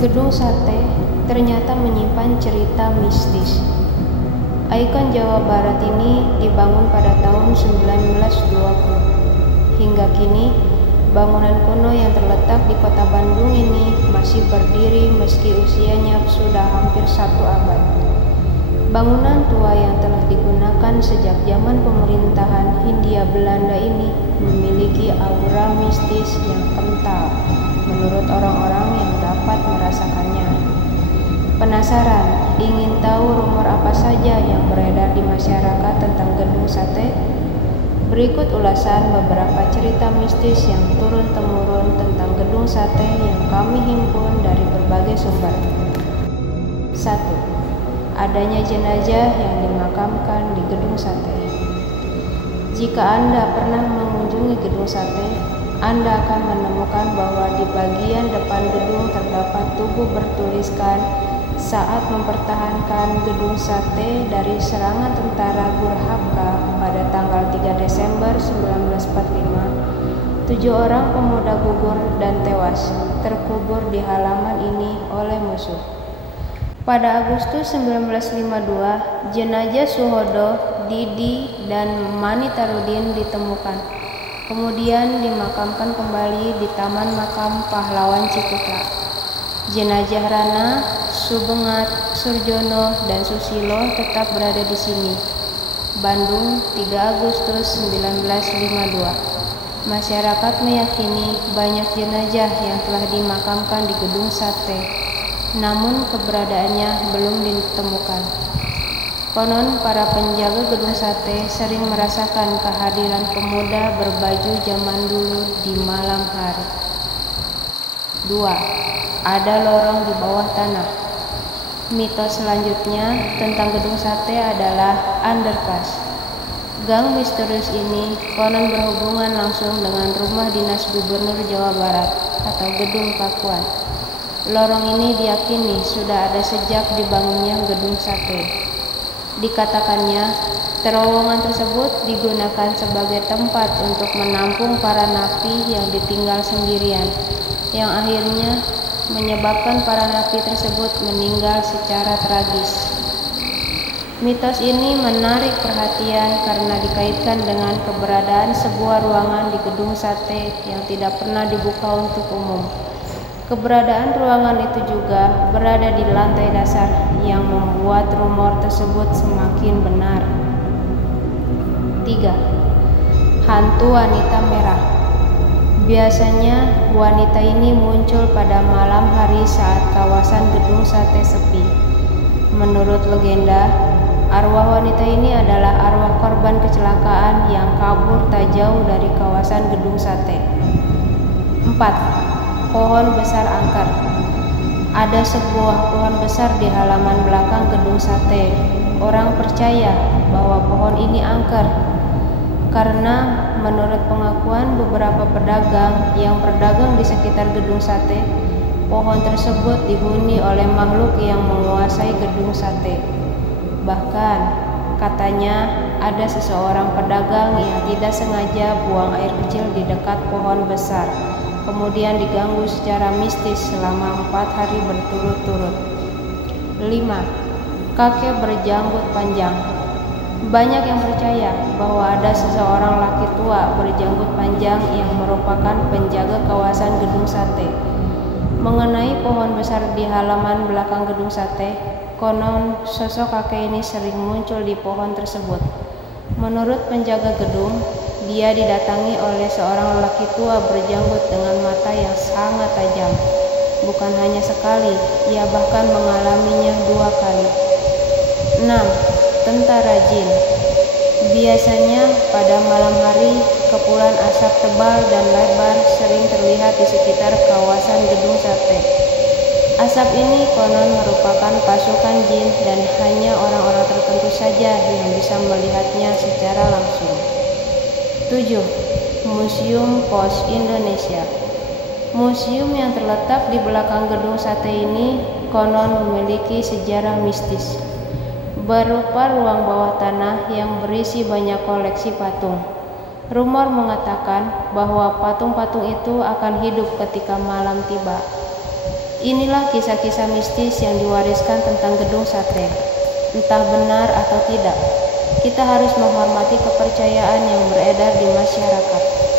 Gedung Sate ternyata menyimpan cerita mistis. Ikon Jawa Barat ini dibangun pada tahun 1920. Hingga kini, bangunan kuno yang terletak di kota Bandung ini masih berdiri meski usianya sudah hampir 1 abad. Bangunan tua yang telah digunakan sejak zaman pemerintahan Hindia Belanda ini memiliki aura mistis yang kental menurut orang-orang yang dapat merasakannya. Penasaran? Ingin tahu rumor apa saja yang beredar di masyarakat tentang Gedung Sate? Berikut ulasan beberapa cerita mistis yang turun-temurun tentang Gedung Sate yang kami himpun dari berbagai sumber. 1. Adanya jenazah yang dimakamkan di Gedung Sate. Jika Anda pernah mengunjungi Gedung Sate, Anda akan menemukan bahwa di bagian depan gedung terdapat tugu bertuliskan saat mempertahankan Gedung Sate dari serangan tentara Gurkha pada tanggal 3 Desember 1945, 7 orang pemuda gugur dan tewas terkubur di halaman ini oleh musuh. Pada Agustus 1952, jenazah Suhodo, Didi, dan Mani Tarudin ditemukan. Kemudian dimakamkan kembali di Taman Makam Pahlawan Cikutra. Jenazah Rana, Subengat, Surjono, dan Susilo tetap berada di sini. Bandung, 3 Agustus 1952. Masyarakat meyakini banyak jenazah yang telah dimakamkan di Gedung Sate, namun keberadaannya belum ditemukan. Konon para penjaga Gedung Sate sering merasakan kehadiran pemuda berbaju zaman dulu di malam hari. 2. Ada lorong di bawah tanah. Mitos selanjutnya tentang Gedung Sate adalah underpass. Gang misterius ini konon berhubungan langsung dengan rumah dinas Gubernur Jawa Barat atau Gedung Pakuan. Lorong ini diyakini sudah ada sejak dibangunnya Gedung Sate. Dikatakannya, terowongan tersebut digunakan sebagai tempat untuk menampung para napi yang ditinggal sendirian, yang akhirnya menyebabkan para napi tersebut meninggal secara tragis. Mitos ini menarik perhatian karena dikaitkan dengan keberadaan sebuah ruangan di Gedung Sate yang tidak pernah dibuka untuk umum. Keberadaan ruangan itu juga berada di lantai dasar yang membuat rumor tersebut semakin benar. 3. Hantu wanita merah. Biasanya wanita ini muncul pada malam hari saat kawasan Gedung Sate sepi. Menurut legenda, arwah wanita ini adalah arwah korban kecelakaan yang kabur tak jauh dari kawasan Gedung Sate. 4. Pohon besar angker. Ada sebuah pohon besar di halaman belakang Gedung Sate. Orang percaya bahwa pohon ini angker karena menurut pengakuan beberapa pedagang yang berdagang di sekitar Gedung Sate, pohon tersebut dihuni oleh makhluk yang menguasai Gedung Sate. Bahkan katanya ada seseorang pedagang yang tidak sengaja buang air kecil di dekat pohon besar, kemudian diganggu secara mistis selama 4 hari berturut-turut. 5. Kakek berjanggut panjang. Banyak yang percaya bahwa ada seseorang laki tua berjanggut panjang yang merupakan penjaga kawasan Gedung Sate. Mengenai pohon besar di halaman belakang Gedung Sate, konon sosok kakek ini sering muncul di pohon tersebut. Menurut penjaga gedung, dia didatangi oleh seorang lelaki tua berjanggut dengan mata yang sangat tajam. Bukan hanya sekali, ia bahkan mengalaminya 2 kali. 6. Tentara jin. Biasanya pada malam hari, kepulan asap tebal dan lebar sering terlihat di sekitar kawasan Gedung Sate. Asap ini konon merupakan pasukan jin dan hanya orang-orang tertentu saja yang bisa melihatnya secara langsung. 7. Museum Pos Indonesia. Museum yang terletak di belakang Gedung Sate ini konon memiliki sejarah mistis, berupa ruang bawah tanah yang berisi banyak koleksi patung. Rumor mengatakan bahwa patung-patung itu akan hidup ketika malam tiba. Inilah kisah-kisah mistis yang diwariskan tentang gedung sate. Entah benar atau tidak, kita harus menghormati kepercayaan yang beredar di masyarakat.